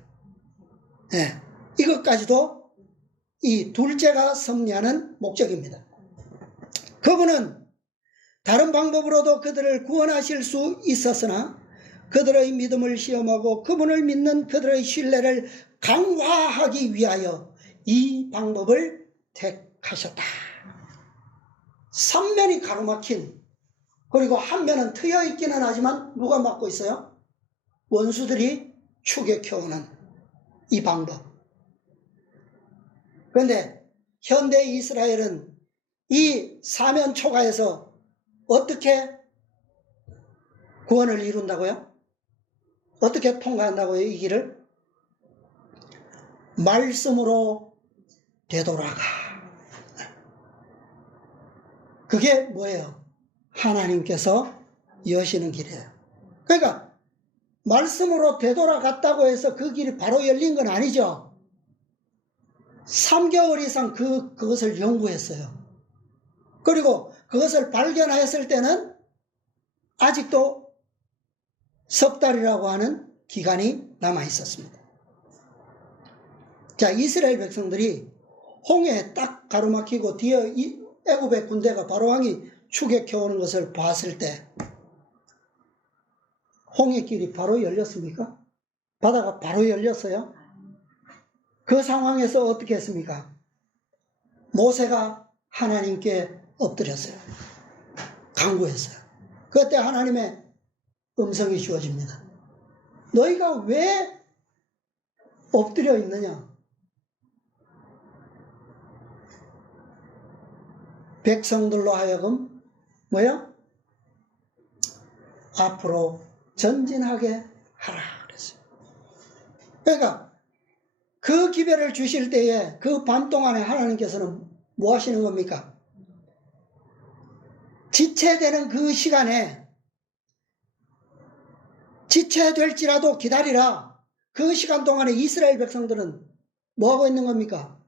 네. 이것까지도 이 둘째가 섭리하는 목적입니다. 그분은 다른 방법으로도 그들을 구원하실 수 있었으나 그들의 믿음을 시험하고 그분을 믿는 그들의 신뢰를 강화하기 위하여 이 방법을 택하셨다. 3면이 가로막힌, 그리고 한 면은 트여 있기는 하지만 누가 막고 있어요? 원수들이 추격해오는 이 방법. 그런데 현대 이스라엘은 이 사면 초가에서 어떻게 구원을 이룬다고요? 어떻게 통과한다고요? 이 길을? 말씀으로 되돌아가. 그게 뭐예요? 하나님께서 여시는 길이에요. 그러니까 말씀으로 되돌아갔다고 해서 그 길이 바로 열린 건 아니죠. 3개월 이상 그것을 연구했어요. 그리고 그것을 발견했을 때는 아직도 석 달이라고 하는 기간이 남아 있었습니다. 자, 이스라엘 백성들이 홍해에 딱 가로막히고 뒤에 애굽의 군대가 바로왕이 추격해오는 것을 봤을 때 홍해길이 바로 열렸습니까? 바다가 바로 열렸어요? 그 상황에서 어떻게 했습니까? 모세가 하나님께 엎드렸어요. 간구했어요. 그때 하나님의 음성이 주어집니다. 너희가 왜 엎드려 있느냐? 백성들로 하여금 뭐요? 앞으로 전진하게 하라 그랬어요. 그러니까 그 기별을 주실 때에 그 밤 동안에 하나님께서는 뭐 하시는 겁니까? 지체되는 그 시간에 지체될지라도 기다리라. 그 시간 동안에 이스라엘 백성들은 뭐 하고 있는 겁니까?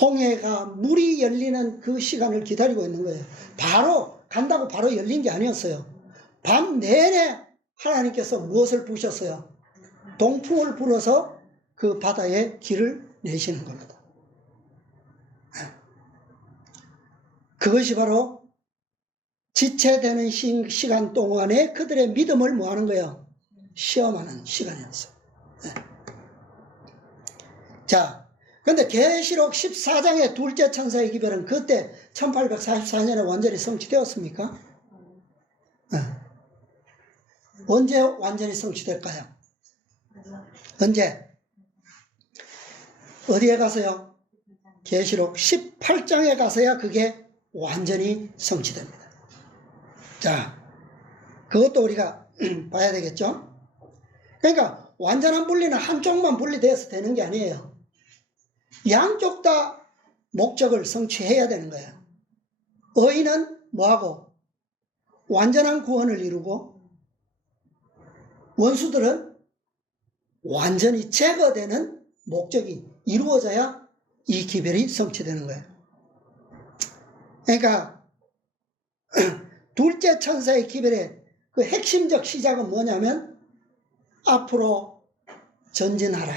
홍해가 물이 열리는 그 시간을 기다리고 있는 거예요. 바로 간다고 바로 열린 게 아니었어요. 밤 내내 하나님께서 무엇을 부으셨어요? 동풍을 불어서 그 바다에 길을 내시는 겁니다. 그것이 바로 지체되는 시간 동안에 그들의 믿음을 뭐 하는 거예요? 시험하는 시간이었어요. 자, 근데 계시록 14장의 둘째 천사의 기별은 그때 1844년에 완전히 성취되었습니까? 언제 완전히 성취될까요? 언제? 어디에 가서요? 계시록 18장에 가서야 그게 완전히 성취됩니다. 자, 그것도 우리가 봐야 되겠죠? 그러니까 완전한 분리는 한쪽만 분리돼서 되는 게 아니에요. 양쪽 다 목적을 성취해야 되는 거예요. 의인은 뭐하고? 완전한 구원을 이루고, 원수들은 완전히 제거되는 목적이 이루어져야 이 기별이 성취되는 거예요. 그러니까 둘째 천사의 기별의 그 핵심적 시작은 뭐냐면 앞으로 전진하라.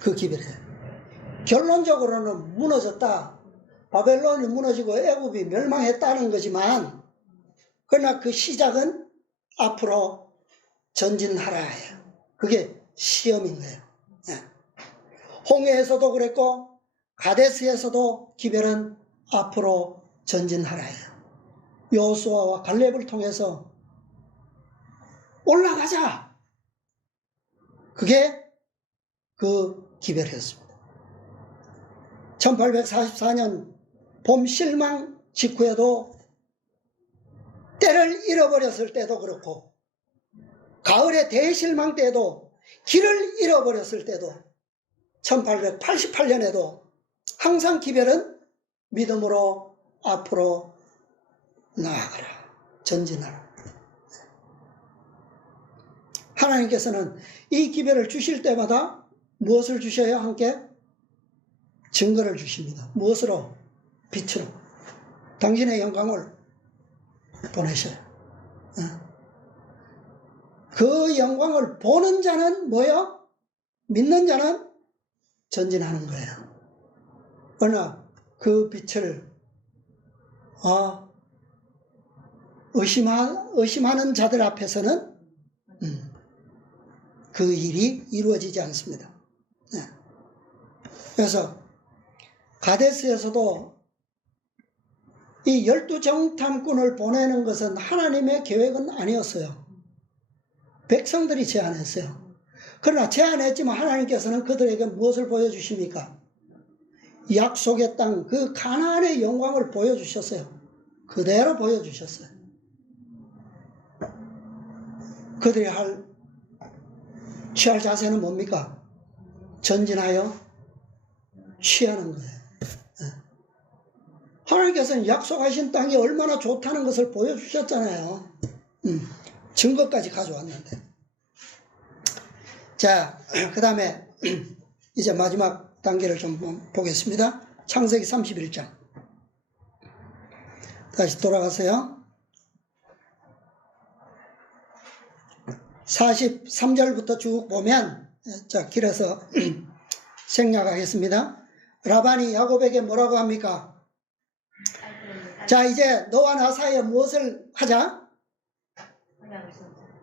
그 기별이에요. 결론적으로는 무너졌다. 바벨론이 무너지고 애굽이 멸망했다는 거지만, 그러나 그 시작은 앞으로 전진하라. 그게 시험인 거예요. 홍해에서도 그랬고 가데스에서도 기별은 앞으로 전진하라. 여호수아와 갈렙을 통해서 올라가자. 그게 그 기별이었습니다. 1844년 봄 실망 직후에도 때를 잃어버렸을 때도 그렇고, 가을의 대실망 때에도 길을 잃어버렸을 때도, 1888년에도 항상 기별은 믿음으로 앞으로 나아가라, 전진하라. 하나님께서는 이 기별을 주실 때마다 무엇을 주셔야 함께? 증거를 주십니다. 무엇으로? 빛으로. 당신의 영광을 보내셔요. 그 영광을 보는 자는 뭐예요? 믿는 자는 전진하는 거예요. 그러나 그 빛을 의심하는 자들 앞에서는 그 일이 이루어지지 않습니다. 그래서 가데스에서도 이 12정탐꾼을 보내는 것은 하나님의 계획은 아니었어요. 백성들이 제안했어요. 그러나 제안했지만 하나님께서는 그들에게 무엇을 보여주십니까? 약속의 땅, 그 가나안의 영광을 보여주셨어요. 그대로 보여주셨어요. 그들이 취할 자세는 뭡니까? 전진하여 취하는 거예요. 하나님께서는 약속하신 땅이 얼마나 좋다는 것을 보여주셨잖아요. 증거까지 가져왔는데. 자, 그 다음에 이제 마지막 단계를 좀 보겠습니다. 창세기 31장. 다시 돌아가세요. 43절부터 쭉 보면, 자, 길어서 생략하겠습니다. 라반이 야곱에게 뭐라고 합니까? 자, 이제 너와 나 사이에 무엇을 하자?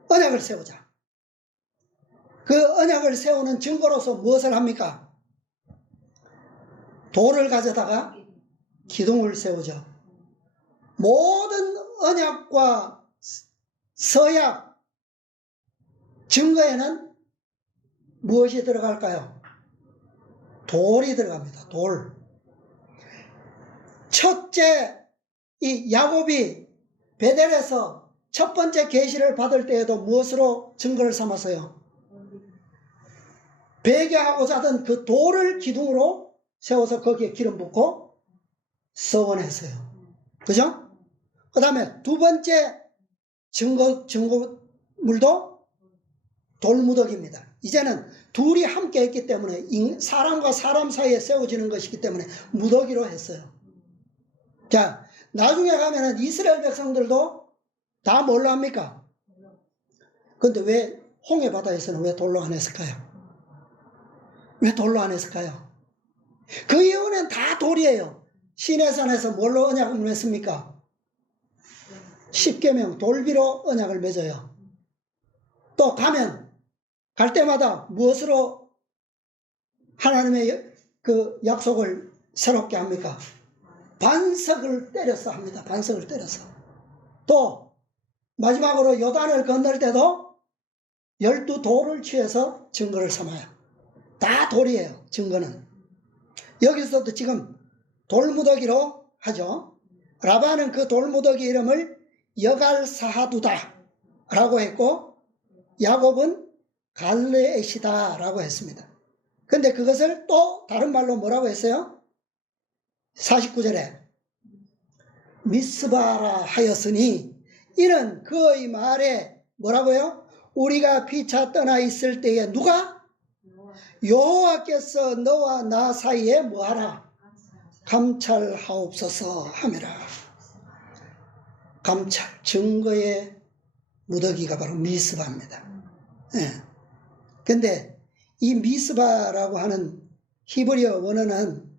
언약을 세우자. 그 언약을 세우는 증거로서 무엇을 합니까? 돌을 가져다가 기둥을 세우죠. 모든 언약과 서약 증거에는 무엇이 들어갈까요? 돌이 들어갑니다. 돌. 첫째, 이 야곱이 베델에서 첫 번째 계시를 받을 때에도 무엇으로 증거를 삼았어요? 배교하고자 하던 그 돌을 기둥으로 세워서 거기에 기름 붓고 서원했어요. 그죠? 그 다음에 두 번째 증거물도 돌무더기입니다. 이제는 둘이 함께 했기 때문에 사람과 사람 사이에 세워지는 것이기 때문에 무더기로 했어요. 자, 나중에 가면은 이스라엘 백성들도 다 뭘로 합니까? 근데 왜 홍해 바다에서는 왜 돌로 안 했을까요? 왜 돌로 안 했을까요? 그 이유는 다 돌이에요. 시내산에서 뭘로 언약을 맺습니까? 십계명 돌비로 언약을 맺어요. 또 갈 때마다 무엇으로 하나님의 그 약속을 새롭게 합니까? 반석을 때려서 합니다. 반석을 때려서. 또 마지막으로 요단을 건널 때도 12돌을 취해서 증거를 삼아요. 다 돌이에요. 증거는. 여기서도 지금 돌무더기로 하죠. 라반은 그 돌무더기 이름을 여갈사하두다 라고 했고, 야곱은 갈레에시다 라고 했습니다. 근데 그것을 또 다른 말로 뭐라고 했어요? 49절에 미스바라 하였으니 이는 그의 말에 뭐라고요? 우리가 피차 떠나 있을 때에 누가? 여호와께서 너와 나 사이에 뭐하라? 감찰하옵소서 하매라. 감찰, 증거의 무더기가 바로 미스바입니다. 예. 근데 이 미스바라고 하는 히브리어 원어는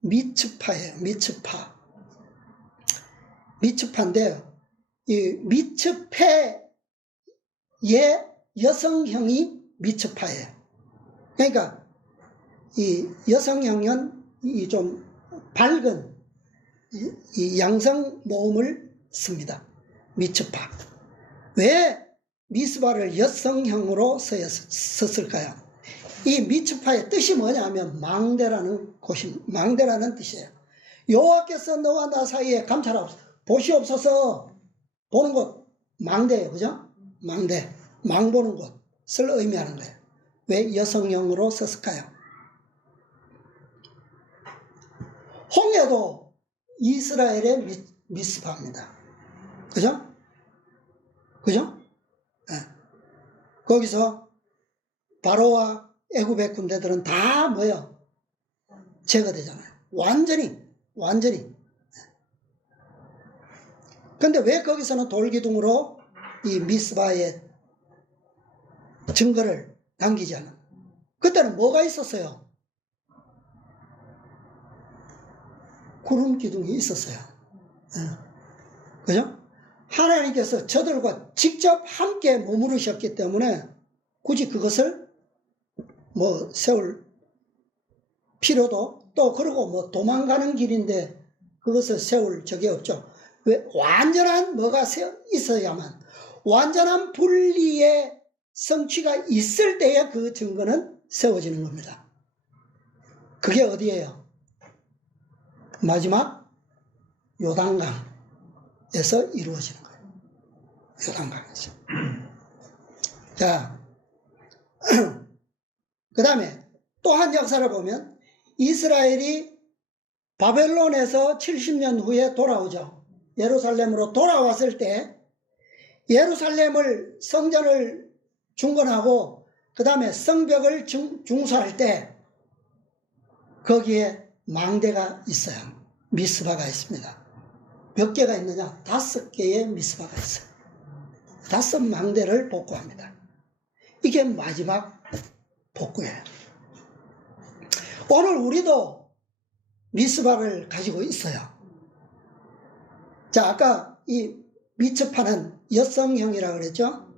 미츠파예요. 미츠파인데요. 이 미츠페의 여성형이 미츠파예요. 그러니까 이 여성형은 이 좀 밝은 이 양성 모음을 씁니다. 미츠파. 왜 미스바를 여성형으로 썼을까요? 이 미츠파의 뜻이 뭐냐면 망대라는 뜻이에요. 여호와께서 너와 나 사이에 감찰하옵소서. 보시옵소서. 보는 곳 망대예요. 그죠? 망대. 망 보는 곳을 의미하는 거예요. 왜 여성형으로 썼을까요? 홍해도 이스라엘의 미스바입니다. 그죠? 네. 거기서 바로와 애굽의 군대들은 다 뭐예요? 제거되잖아요. 완전히. 근데 왜 거기서는 돌기둥으로 이 미스바의 증거를 남기지 않아? 그때는 뭐가 있었어요? 구름 기둥이 있었어요. 그죠? 하나님께서 저들과 직접 함께 머무르셨기 때문에 굳이 그것을 세울 필요도, 또 그러고 도망가는 길인데 그것을 세울 적이 없죠. 왜? 완전한 뭐가 있어야만, 완전한 분리의 성취가 있을 때에 그 증거는 세워지는 겁니다. 그게 어디예요? 마지막 요단강에서 이루어지는 거예요. 요단강에서. 자, 그 다음에 또 한 역사를 보면 이스라엘이 바벨론에서 70년 후에 돌아오죠. 예루살렘으로 돌아왔을 때 예루살렘을 성전을 중건하고 그 다음에 성벽을 중수할 때 거기에 망대가 있어요. 미스바가 있습니다. 몇 개가 있느냐? 5개의 미스바가 있어요. 5 망대를 복구합니다. 이게 마지막 복구예요. 오늘 우리도 미스바를 가지고 있어요. 자, 아까 이 미츠파는 여성형이라고 그랬죠?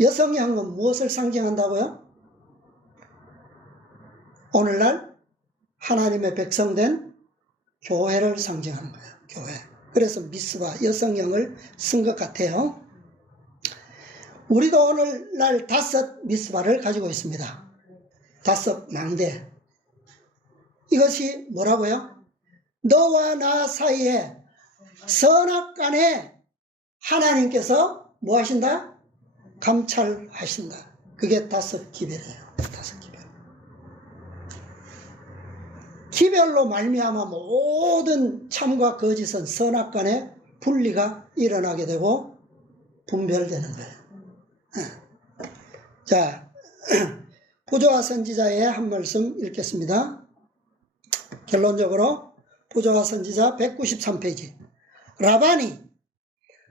여성형은 무엇을 상징한다고요? 오늘날 하나님의 백성된 교회를 상징하는 거예요. 교회. 그래서 미스바 여성형을 쓴 것 같아요. 우리도 오늘날 5 미스바를 가지고 있습니다. 5 망대. 이것이 뭐라고요? 너와 나 사이에 선악간에 하나님께서 뭐 하신다? 감찰하신다. 그게 5 기별이에요. 5 기별. 기별로 말미암아 모든 참과 거짓은 선악간에 분리가 일어나게 되고 분별되는 거예요. 자, 부조와 선지자의 한 말씀 읽겠습니다. 결론적으로 부조와 선지자 193페이지. 라반이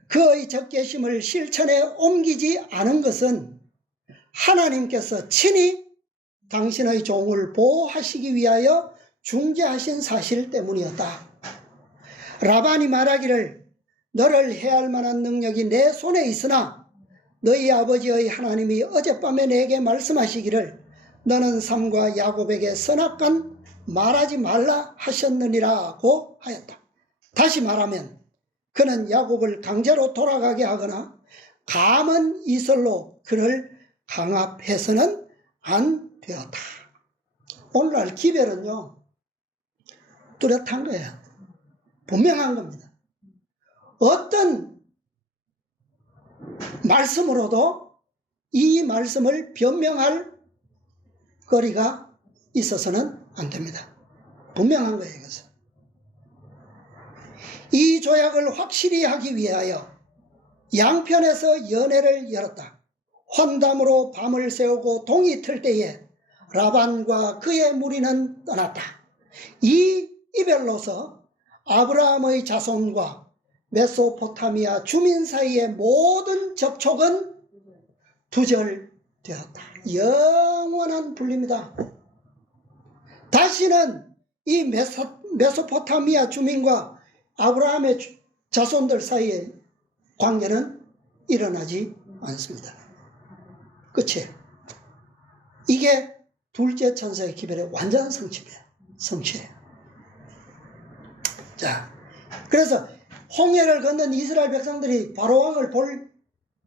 그의 적개심을 실천에 옮기지 않은 것은 하나님께서 친히 당신의 종을 보호하시기 위하여 중재하신 사실 때문이었다. 라반이 말하기를 너를 해할 만한 능력이 내 손에 있으나 너희 아버지의 하나님이 어젯밤에 내게 말씀하시기를 너는 삼과 야곱에게 선악간 말하지 말라 하셨느니라고 하였다. 다시 말하면 그는 야곱을 강제로 돌아가게 하거나 감은 이설로 그를 강압해서는 안 되었다. 오늘날 기별은요, 뚜렷한 거예요. 분명한 겁니다. 어떤 말씀으로도 이 말씀을 변명할 거리가 있어서는 안 됩니다. 분명한 거예요, 이것은. 이 조약을 확실히 하기 위하여 양편에서 연회를 열었다. 환담으로 밤을 새우고 동이 틀 때에 라반과 그의 무리는 떠났다. 이 이별로서 아브라함의 자손과 메소포타미아 주민 사이의 모든 접촉은 두절되었다. 영원한 분리입니다. 다시는 이 메소포타미아 주민과 아브라함의 자손들 사이의 관계는 일어나지 않습니다. 끝이에요. 이게 둘째 천사의 기별의 완전한 성취예요. 자, 그래서 홍해를 건넌 이스라엘 백성들이 바로왕을 볼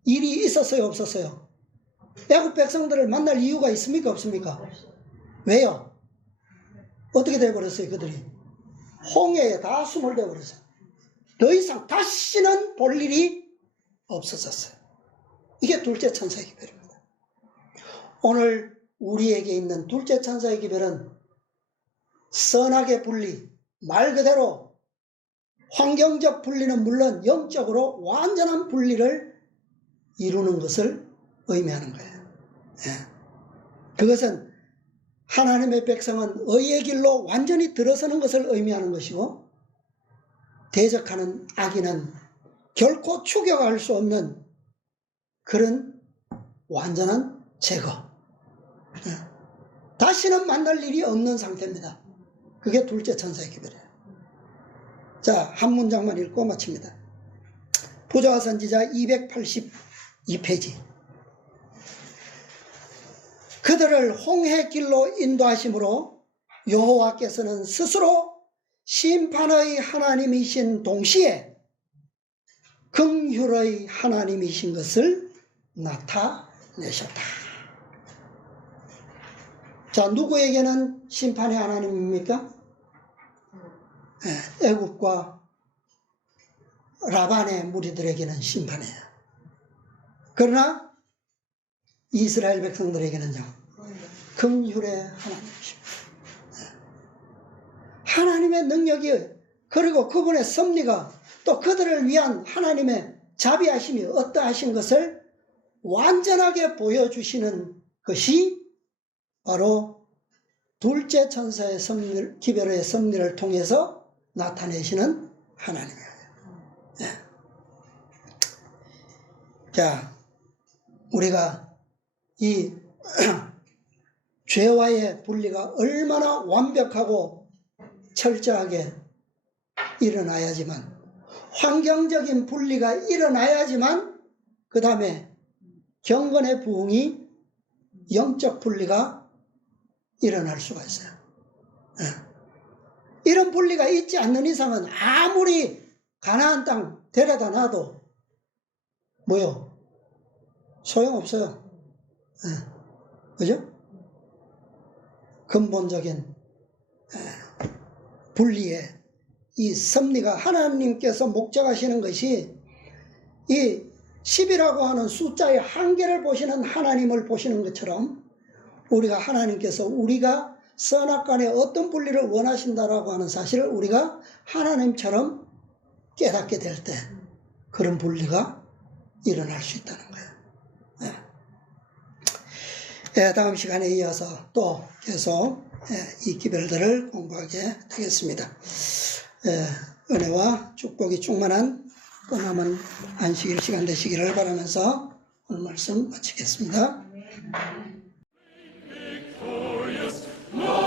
일이 있었어요, 없었어요? 애국 백성들을 만날 이유가 있습니까, 없습니까? 왜요? 어떻게 돼버렸어요, 그들이? 홍해에 다 숨을 대버렸어요. 더 이상 다시는 볼 일이 없어졌어요. 이게 둘째 천사의 기별입니다. 오늘 우리에게 있는 둘째 천사의 기별은 선악의 분리, 말 그대로 환경적 분리는 물론 영적으로 완전한 분리를 이루는 것을 의미하는 거예요. 그것은 하나님의 백성은 의의 길로 완전히 들어서는 것을 의미하는 것이고, 대적하는 악인은 결코 추격할 수 없는 그런 완전한 제거. 다시는 만날 일이 없는 상태입니다. 그게 둘째 천사의 기별이에요. 자, 한 문장만 읽고 마칩니다. 부조와 선지자 282페이지. 그들을 홍해길로 인도하심으로 여호와께서는 스스로 심판의 하나님이신 동시에 긍휼의 하나님이신 것을 나타내셨다. 자, 누구에게는 심판의 하나님입니까? 애굽과 라반의 무리들에게는 심판이에요. 그러나 이스라엘 백성들에게는요, 긍휼의 하나님이십니다. 하나님의 능력이, 그리고 그분의 섭리가, 또 그들을 위한 하나님의 자비하심이 어떠하신 것을 완전하게 보여주시는 것이 바로 둘째 천사의 섭리, 기별의 섭리를 통해서 나타내시는 하나님이에요. 자, 우리가 이 죄와의 분리가 얼마나 완벽하고 철저하게 일어나야지만, 환경적인 분리가 일어나야지만 그 다음에 경건의 부흥이, 영적 분리가 일어날 수가 있어요. 이런 분리가 있지 않는 이상은 아무리 가나안 땅 데려다 놔도 뭐요? 소용없어요. 그죠? 근본적인 분리의 이 섭리가, 하나님께서 목적하시는 것이 이 10이라고 하는 숫자의 한계를 보시는 하나님을 보시는 것처럼, 우리가 하나님께서 우리가 선악간의 어떤 분리를 원하신다라고 하는 사실을 우리가 하나님처럼 깨닫게 될 때 그런 분리가 일어날 수 있다는 거예요. 다음 시간에 이어서 또 계속 이 기별들을 공부하게 되겠습니다. 은혜와 축복이 충만한 또 남은 안식일 시간 되시기를 바라면서 오늘 말씀 마치겠습니다. victorious, Lord.